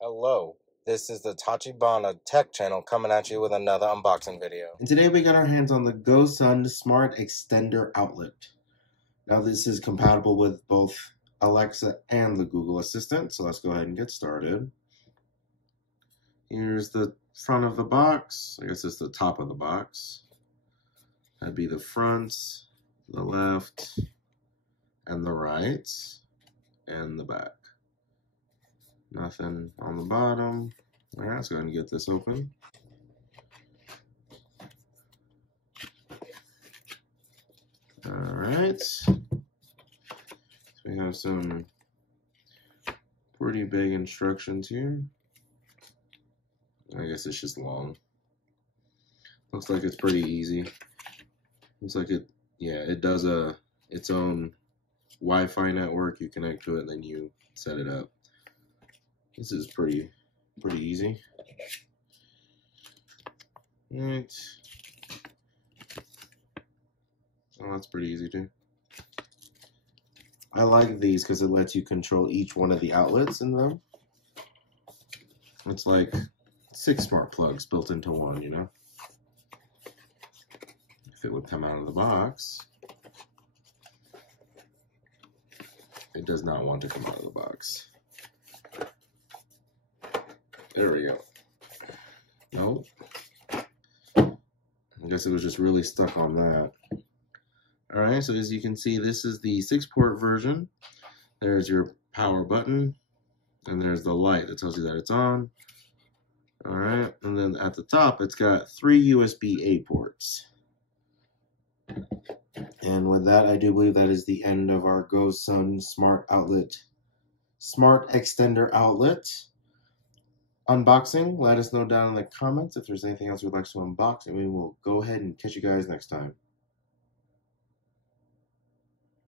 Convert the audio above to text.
Hello, this is the Tachibana Tech channel coming at you with another unboxing video. And today we got our hands on the Gosund Smart Extender Outlet. Now this is compatible with both Alexa and the Google Assistant, so let's go ahead and get started. Here's the front of the box. I guess it's the top of the box. That'd be the front, the left, and the right, and the back. Nothing on the bottom. All right, let's go ahead and get this open. All right. So we have some pretty big instructions here. I guess it's just long. Looks like it's pretty easy. Looks like it does its own Wi-Fi network. You connect to it, and then you set it up. This is pretty easy. All right. Oh, that's pretty easy too. I like these because it lets you control each one of the outlets in them. It's like 6 smart plugs built into one, you know? If it would come out of the box, it does not want to come out of the box. There we go. Nope. I guess it was just really stuck on that. Alright, so as you can see, this is the 6-port version. There's your power button, and there's the light that tells you that it's on. Alright, and then at the top, it's got 3 USB-A ports. And with that, I do believe that is the end of our Gosund Smart Extender Outlet unboxing. Let us know down in the comments if there's anything else you'd like to unbox, and we will go ahead and catch you guys next time.